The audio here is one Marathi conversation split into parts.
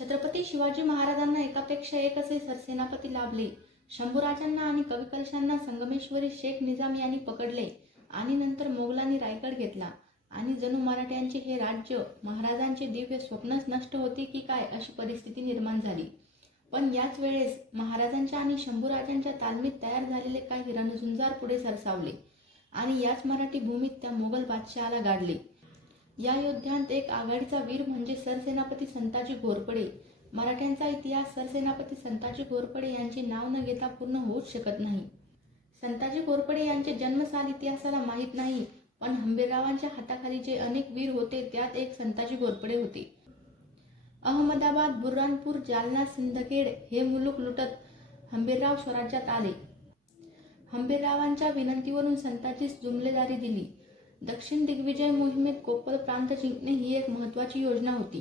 छत्रपती शिवाजी महाराजांना एकापेक्षा एक असे सरसेनापती लाभले. शंभूराजांना आणि कविकलशांना संगमेश्वरी शेख निजाम यांनी पकडले आणि नंतर मोगलांनी रायगड घेतला. आणि जणू मराठ्यांचे हे राज्य महाराजांचे दिव्य स्वप्नच नष्ट होते की काय अशी परिस्थिती निर्माण झाली. पण याच वेळेस महाराजांच्या आणि शंभूराजांच्या तालमीत तयार झालेले काही रणझुंजार पुढे सरसावले आणि याच मराठी भूमीत त्या मोगल बादशहाला गाडले. या योद्ध्यांत एक आघाडीचा वीर म्हणजे सरसेनापती संताजी घोरपडे. मराठ्यांचा इतिहास सरसेनापती संताजी घोरपडे यांचे नाव न घेता पूर्ण होऊच शकत नाही. संताजी घोरपडे यांचे जन्मसाल इतिहासाला माहीत नाही पण हंबीररावांच्या हाताखाली जे अनेक वीर होते त्यात एक संताजी घोरपडे होते. अहमदाबाद बुरानपूर जालना सिंदखेड हे मुलूक लुटत हंबीरराव स्वराज्यात आले. हंबीररावांच्या विनंतीवरून संताजीस जुमलेदारी दिली. दक्षिण दिग्विजय मोहिमेत कोपल प्रांत जिंकणे ही एक महत्वाची योजना होती.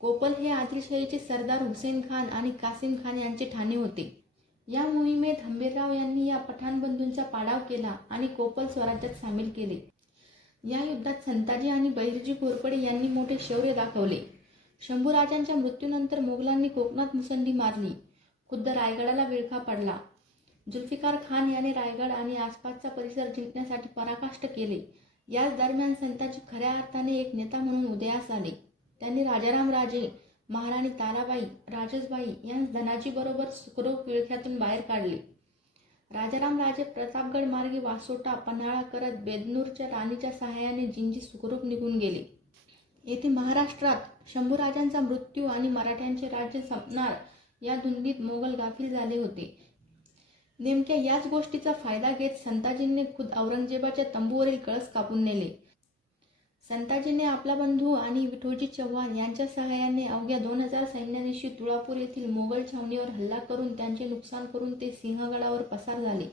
कोपल हे आदिलशाहीचे सरदार हुसेन खान आणि कासिम खान यांचे ठाणे होते. या मोहिमेत हंबीरराव यांनी या पठाण बंधूंचा पाडाव केला आणि कोपल स्वराज्यात सामील केले. या युद्धात संताजी आणि बहिरजी घोरपडे यांनी मोठे शौर्य दाखवले. शंभूराजांच्या मृत्यूनंतर मोगलांनी कोकणात मुसंडी मारली. खुद्द रायगडाला विळखा पडला. जुल्फिकार खान याने रायगड आणि आसपासचा परिसर जिंकण्यासाठी पराकाष्ट केले. याच दरम्यान संताजी खऱ्या अर्थाने एक नेता म्हणून उदयास आले. त्यांनी राजाराम राजे महाराणी ताराबाई राजसबाई यांस धनाजीबरोबर सुखरूप विळख्यातून बाहेर काढले. राजाराम राजे प्रतापगड मार्गे वासोटा पन्हाळा करत बेदनूरच्या राणीच्या सहाय्याने जिंजी सुखरूप निघून गेले. येथे महाराष्ट्रात शंभूराजांचा मृत्यू आणि मराठ्यांचे राज्य संपणार या धुंदीत मोगल गाफील झाले होते. नेमक्या याच गोष्टीचा फायदा घेत संताजींनी खुद औरंगजेबाच्या तंबूवरील कळस कापून नेले. संताजीने आपला बंधू आणि विठोजी चव्हाण यांच्या सहाय्याने अवघ्या दोन हजार सैन्यानिशी तुळापूर येथील मोगल छावणीवर हल्ला करून त्यांचे नुकसान करून ते सिंहगडावर पसार झाले.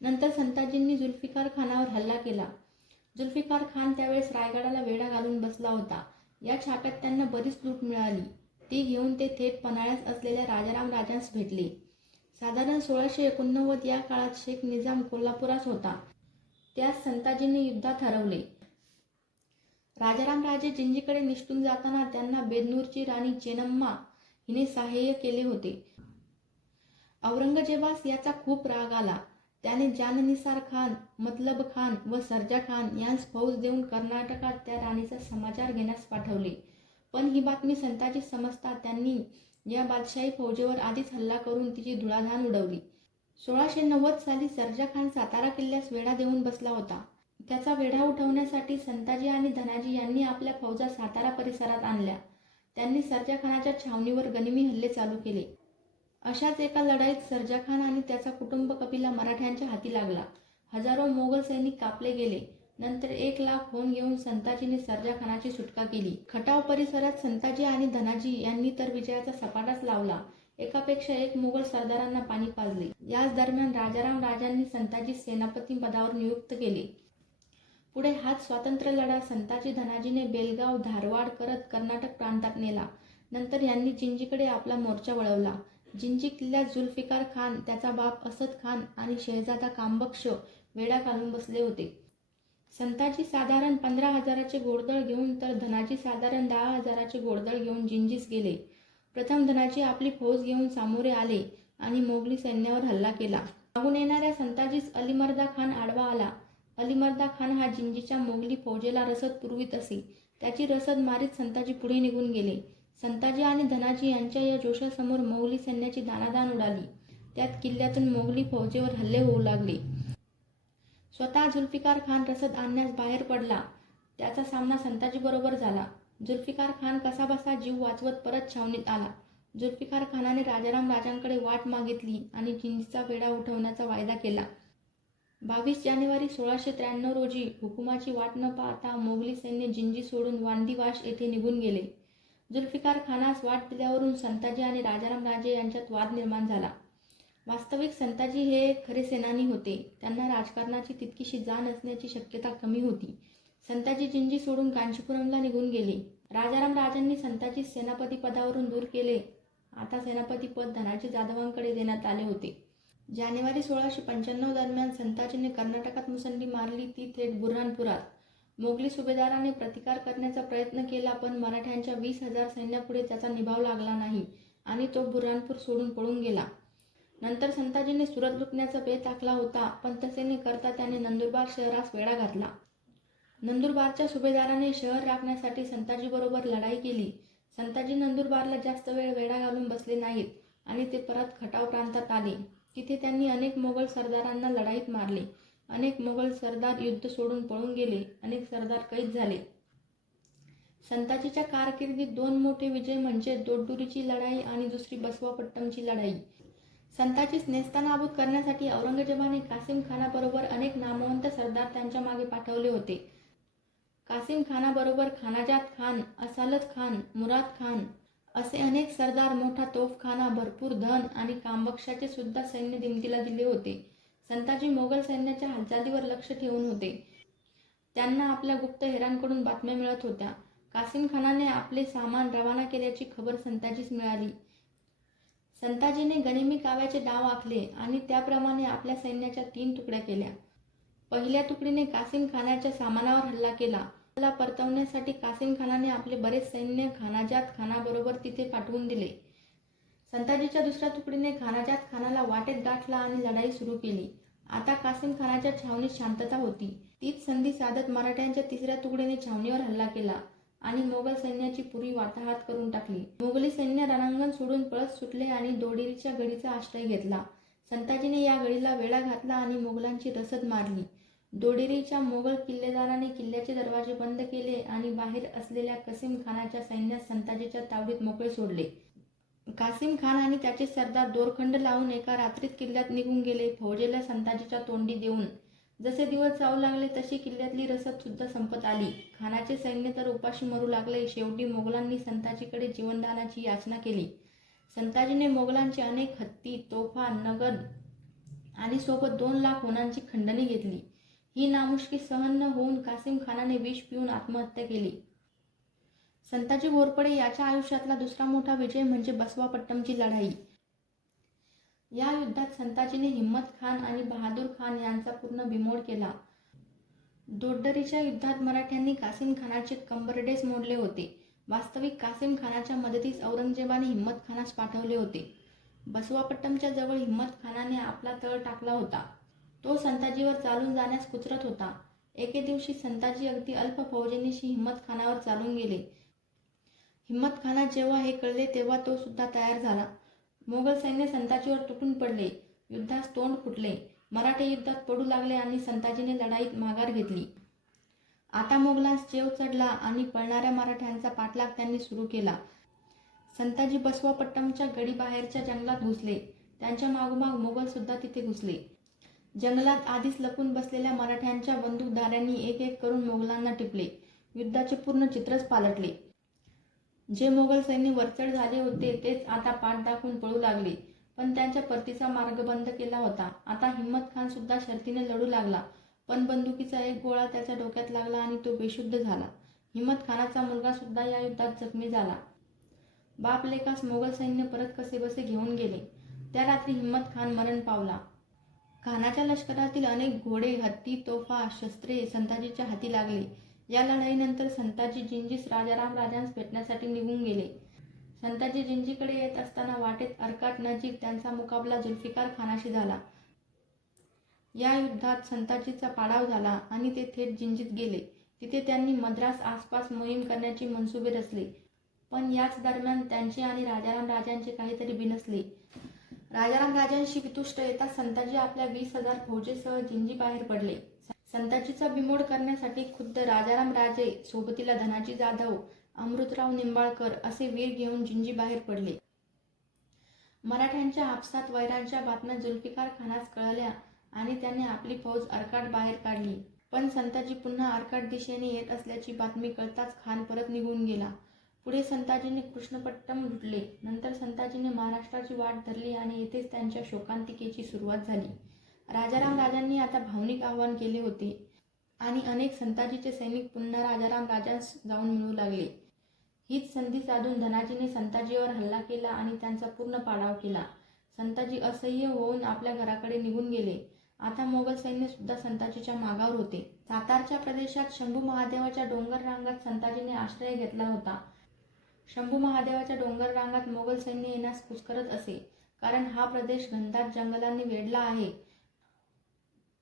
नंतर संताजींनी जुल्फिकार खानावर हल्ला केला. जुल्फिकार खान त्यावेळेस रायगडाला वेढा घालून बसला होता. या छाप्यात त्यांना बरीच लूट मिळाली. ती घेऊन ते थेट पन्हाळ्यात असलेल्या राजाराम राजांस भेटले. साधारण सोळाशे एकोणनव्वद या काळात शेख निजाम कोल्हापुरात होता. त्यास संताजींनी युद्धात हरवले. राजाराम राजे जिंजीकडे निष्ठून जाताना त्यांना बेदनूरची राणी चेनम्मा हिने सहाय्य केले होते. औरंगजेबास याचा खूप राग आला. त्याने जाननिसार खान मतलब खान व सरजा खान यांस फौज देऊन कर्नाटकात त्या राणीचा समाचार घेण्यास पाठवले. पण ही बातमी संताजी समजता त्यांनी या बादशाही फौजेवर आधीच हल्ला करून तिची धुळाधान उडवली. सोळाशे नव्वद साली सरजा खान सातारा किल्ल्यास वेढा देऊन बसला होता. त्याचा वेढा उठवण्यासाठी संताजी आणि धनाजी यांनी आपल्या फौजा सातारा परिसरात आणल्या. त्यांनी सरजा खानाच्या छावणीवर गनिमी हल्ले चालू केले. अशाच एका लढाईत सरजा खान आणि त्याचा कुटुंब कपिला मराठ्यांच्या हाती लागला. हजारो मोगल सैनिक कापले गेले. नंतर एक लाख होऊन घेऊन संताजीने सरजा खानाची सुटका केली. खटाव परिसरात संताजी आणि धनाजी यांनी तर विजयाचा सपाटाच लावला. एकापेक्षा एक मुघल सरदारांना पाणी पाजले. याच दरम्यान राजाराम राजांनी संताजी सेनापती पदावर नियुक्त केले. पुढे हाच स्वातंत्र्य लढा संताजी धनाजीने बेलगाव धारवाड करत कर्नाटक प्रांतात नेला. नंतर यांनी जिंजीकडे आपला मोर्चा वळवला. जिंजी किल्ल्यात जुल्फिकार खान त्याचा बाप असद खान आणि शेहजादा कांबक्ष वेडा घालून बसले होते. संताजी साधारण पंधरा हजाराचे घोडदळ घेऊन तर धनाजी साधारण दहा हजाराचे घोडदळ घेऊन जिंजीस गेले. प्रथम धनाजी आपली फौज घेऊन सामोरे आले आणि मोगली सैन्यावर हल्ला केला. मागून येणाऱ्या संताजीस अलिमर्दा खान आडवा आला. अलिमर्दा खान हा जिंजीच्या मोगली फौजेला रसद पुरवित असे. त्याची रसद मारीत संताजी पुढे निघून गेले. संताजी आणि धनाजी यांच्या या जोशासमोर मोगली सैन्याची दानादान उडाली. त्यात किल्ल्यातून मोगली फौजेवर हल्ले होऊ लागले. स्वतः जुल्फिकार खान रसद आणण्यास बाहेर पडला. त्याचा सामना संताजीबरोबर झाला. जुल्फिकार खान कसाबसा जीव वाचवत परत छावणीत आला. जुल्फिकार खानाने राजाराम राजांकडे वाट मागितली आणि जिंजीचा वेढा उठवण्याचा वायदा केला. बावीस जानेवारी सोळाशे त्र्याण्णव रोजी हुकुमाची वाट न पाहता मोगली सैन्य जिंजी सोडून वांदीवाश येथे निघून गेले. जुल्फिकार खानास वाट दिल्यावरून संताजी आणि राजाराम राजे यांच्यात वाद निर्माण झाला. वास्तविक संताजी हे खरे सेनानी होते. त्यांना राजकारणाची तितकीशी जाण असण्याची शक्यता कमी होती. संताजी जिंजी सोडून कांचीपुरमला निघून गेले. राजाराम राजांनी संताजी सेनापती पदावरून दूर केले. आता सेनापती पद धनाजी जाधवांकडे देण्यात आले होते. जानेवारी सोळाशे पंच्याण्णव दरम्यान संताजीने कर्नाटकात मुसंडी मारली ती थेट बुऱ्हाणपुरात मोगली सुभेदाराने प्रतिकार करण्याचा प्रयत्न केला पण मराठ्यांच्या वीस हजार सैन्यापुढे त्याचा निभाव लागला नाही आणि तो बुऱ्हाणपूर सोडून पळून गेला. नंतर संताजीने सुरत लुटण्याचा बेत आखला होता पण तसे न करता त्याने नंदुरबार शहरास वेढा घातला. नंदुरबारच्या सुभेदाराने शहर राखण्यासाठी संताजीबरोबर लढाई केली. संताजी नंदुरबारला जास्त वेळ वेढा घालून बसले नाहीत आणि ते परत खटाव प्रांतात आले. तिथे त्यांनी अनेक मोगल सरदारांना लढाईत मारले. अनेक मोगल सरदार युद्ध सोडून पळून गेले. अनेक सरदार कैद झाले. संताजीच्या कारकिर्दीत दोन मोठे विजय म्हणजे दोडदुरीची लढाई आणि दुसरी बसवापट्टमची लढाई. संताजीस नेस्तानाबूत करण्यासाठी औरंगजेबाने कासिम खानाबरोबर अनेक नामवंत सरदार त्यांच्या मागे पाठवले होते. कासिम खानाबरोबर खानाजात खान असालत खान मुराद खान असे अनेक सरदार मोठा तोफखाना भरपूर धन आणि कामबक्षाचे सुद्धा सैन्य दिमतीला दिले होते. संताजी मोगल सैन्याच्या हालचालीवर लक्ष ठेवून होते. त्यांना आपल्या गुप्त हेरांकडून बातम्या मिळत होत्या. कासिम खानाने आपले सामान रवाना केल्याची खबर संताजीस मिळाली. संताजीने गनिमी काव्याचे डाव आखले आणि त्याप्रमाणे आपल्या सैन्याच्या तीन तुकड्या केल्या. पहिल्या तुकडीने कासिम खानाच्या सामानावर हल्ला केला. हल्ला परतवण्यासाठी कासिम खानाने आपले बरेच सैन्य खानाजात खानाबरोबर तिथे पाठवून दिले. संताजीच्या दुसऱ्या तुकडीने खानाजात खानाला वाटेत गाठला आणि लढाई सुरू केली. आता कासिम खानाच्या छावणीत शांतता होती. तीच संधी साधत मराठ्यांच्या तिसऱ्या तुकडीने छावणीवर हल्ला केला. आणि मोगल सैन्याची पुरी वाताहात करून टाकली. मोगली सैन्य रणांगण सोडून पळत सुटले आणि दोडेरीच्या गडीचा आश्रय घेतला. संताजीने या गडीला वेढा घातला आणि मोगलांची रसद मारली. दोडेरीच्या मोगल किल्लेदाराने किल्ल्याचे दरवाजे बंद केले आणि बाहेर असलेल्या कसीम खानाच्या सैन्यात संताजीच्या तावडीत मोकळे सोडले. कासिम खान आणि त्याचे सरदार दोरखंड लावून एका रात्रीत किल्ल्यात निघून गेले फौजेला संताजीच्या तोंडी देऊन. जसे दिवस जाऊ लागले तशी किल्ल्यातली रसद सुद्धा संपत आली. खानाचे सैन्य तर उपाशी मरू लागले. शेवटी मोगलांनी संताजीकडे जीवनदानाची याचना केली. संताजीने मोगलांचे अनेक हत्ती तोफा नगद आणि सोबत दोन लाख होणांची खंडणी घेतली. ही नामुष्की सहन न होऊन कासिम खानाने विष पिऊन आत्महत्या केली. संताजी घोरपडे याच्या आयुष्यातला दुसरा मोठा विजय म्हणजे बसवापट्टमची लढाई. या युद्धात संताजीने हिम्मत खान आणि बहादूर खान यांचा पूर्ण बिमोड केला. दोड्डरीच्या युद्धात मराठ्यांनी कासिम खानाचे कंबरडेस मोडले होते. वास्तविक कासिम खानाच्या मदतीस औरंगजेबाने हिम्मत खानास पाठवले होते. बसवापट्टमच्या जवळ हिम्मत खानाने आपला तळ टाकला होता. तो संताजीवर चालून जाण्यास कुचरत होता. एके दिवशी संताजी अगदी अल्प फौजेनीशी हिम्मत खानावर चालून गेले. हिम्मत खाना जेव्हा हे कळले तेव्हा तो सुद्धा तयार झाला. मोगल सैन्य संताजीवर तुटून पडले. युद्धास तोंड फुटले. मराठे युद्धात पडू लागले आणि संताजीने लढाईत माघार घेतली. आता मोगलांस चेव चढला आणि पळणाऱ्या मराठ्यांचा पाठलाग त्यांनी सुरू केला. संताजी बसवापट्टमच्या गडीबाहेरच्या जंगलात घुसले. त्यांच्या मागोमाग मोगल सुद्धा तिथे घुसले. जंगलात आधीच लपून बसलेल्या मराठ्यांच्या बंदूकधाऱ्यांनी एक एक करून मोगलांना टिपले. युद्धाचे पूर्ण चित्रच पालटले. जे मोगल सैन्य वरचढ झाले होते तेच आता पाठ दाखवून पळू लागले. पण त्यांच्या परतीचा मार्ग बंद केला होता. आता हिम्मत खान सुद्धा शर्तीने लढू लागला. पण बंदुकीचा एक गोळा त्याच्या डोक्यात लागला आणि तो बेशुद्ध झाला. हिम्मत खानाचा मुलगा सुद्धा या युद्धात जखमी झाला. बाप लेखास मोगल सैन्य परत कसेबसे घेऊन गेले? त्या रात्री हिम्मत खान मरण पावला. खानाच्या लष्करातील अनेक घोडे हत्ती तोफा शस्त्रे संताजीच्या हाती लागले. या लढाईनंतर संताजी जिंजीस राजाराम राजांस भेटण्यासाठी निघून गेले. संताजी जिंजीकडे येत असताना वाटेत अर्काट नजीक त्यांचा मुकाबला जुल्फिकार खानाशी झाला. या युद्धात संताजीचा पाडाव झाला आणि ते थेट जिंजीत गेले. तिथे त्यांनी मद्रास आसपास मोहीम करण्याची मनसुबे रचले. पण याच दरम्यान त्यांचे आणि राजाराम राजांचे काहीतरी बिनसले. राजाराम राजांशी वितुष्ट येता संताजी आपल्या वीस हजार फौजेसह जिंजी बाहेर पडले. संताजीचा बिमोड करण्यासाठी खुद्द राजाराम राजे सोबतीला धनाजी जाधव अमृतराव निंबाळकर असे वीर घेऊन जिंजी बाहेर पडले. मराठ्यांच्या आपसात वैरांच्या बातम्या जुल्फिकार खानास कळल्या आणि त्याने आपली फौज अर्काट बाहेर काढली. पण संताजी पुन्हा अर्काट दिशेने येत असल्याची बातमी कळताच खान परत निघून गेला. पुढे संताजीने कृष्णपट्टम लुटले. नंतर संताजीने महाराष्ट्राची वाट धरली आणि येथेच त्यांच्या शोकांतिकेची सुरुवात झाली. राजाराम राजांनी आता भावनिक आव्हान केले होते. आणि अनेक संताजीचे सैनिक पुन्हा राजाराम राजांस जाऊन मिळू लागले. हीच संधी साधून धनाजीने संताजीवर हल्ला केला आणि त्यांचा पूर्ण पाडाव केला. संताजी असह्य होऊन आपल्या घराकडे निघून गेले. आता मोगल सैन्य सुद्धा संताजीच्या मागावर होते. सातारच्या प्रदेशात शंभू महादेवाच्या डोंगर रांगात संताजीने आश्रय घेतला होता. शंभू महादेवाच्या डोंगर रांगात मोगल सैन्य येण्यास कुचकरत असे. कारण हा प्रदेश घनदाट जंगलांनी वेढला आहे.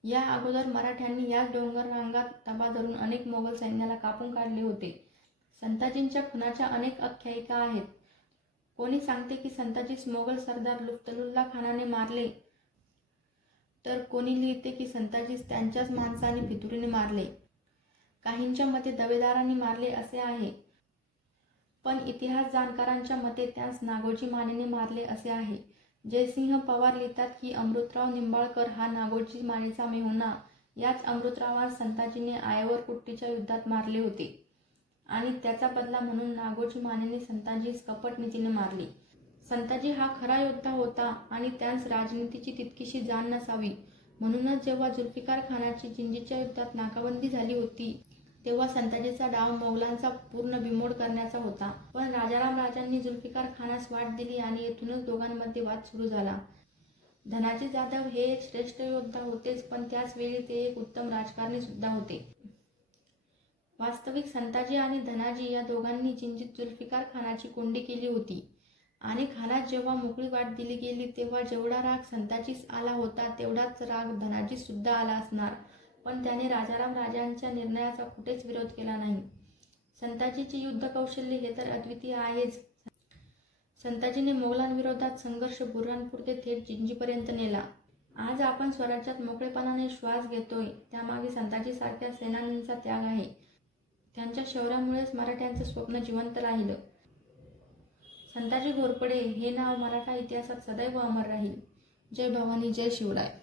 या अगोदर मराठ्यांनी याच डोंगर रांगात ताबा धरून अनेक मोगल सैन्याला कापून काढले होते. संताजींच्या खुनाच्या अनेक आख्यायिका आहेत. कोणी सांगते की संताजीस मोगल सरदार लुफ्तलुल्ला खानाने मारले? तर कोणी लिहिते की संताजीस त्यांच्याच माणसाने फितुरीने मारले? काहींच्या मते दवेदारांनी मारले असे आहे. पण इतिहास जाणकारांच्या मते त्यास नागोजी मानेने मारले असे आहे. जयसिंह पवार लिहितात की अमृतराव निंबाळकर हा नागोजी मानेचा मेहुणा याच अमृतरावास संताजीने आयवर कुट्टीच्या युद्धात मारले होते. आणि त्याचा बदला म्हणून नागोजी मानेने संताजीस कपट नीतीने मारली. संताजी हा खरा योद्धा होता आणि त्यास राजनीतीची तितकीशी जाण नसावी. म्हणूनच जेव्हा जुल्फिकार खानाची जिंजीच्या युद्धात नाकाबंदी झाली होती तेव्हा संताजीचा डाव मोगलांचा पूर्ण बिमोड करण्याचा होता. पण राजाराम राजांनी जुल्फिकार खानास वाट दिली आणि येथूनच दोघांमध्ये वाद सुरू झाला. धनाजी जाधव हे एक श्रेष्ठ योद्धा होतेच पण त्याच वेळी ते एक उत्तम राजकारणी सुद्धा होते. वास्तविक संताजी आणि धनाजी या दोघांनी जिंजीत जुल्फिकार खानाची कोंडी केली होती. आणि खानात जेव्हा मोकळी वाट दिली गेली तेव्हा जेवढा राग संताजीस आला होता तेवढाच राग धनाजीस सुद्धा आला असणार. पण त्याने राजाराम राजांच्या निर्णयाचा कुठेच विरोध केला नाही. संताजीचे युद्ध कौशल्य हे तर अद्वितीय आहेच. संताजीने मोगलांविरोधात संघर्ष बुरहानपूर ते थेट जिंजीपर्यंत नेला. आज आपण स्वराज्यात मोकळेपणाने श्वास घेतोय त्यामागे संताजीसारख्या सेनानींचा त्याग आहे. त्यांच्या शौर्यामुळेच मराठ्यांचं स्वप्न जिवंत राहिलं. संताजी घोरपडे हे नाव मराठा इतिहासात सदैव अमर राहील. जय भवानी जय शिवराय.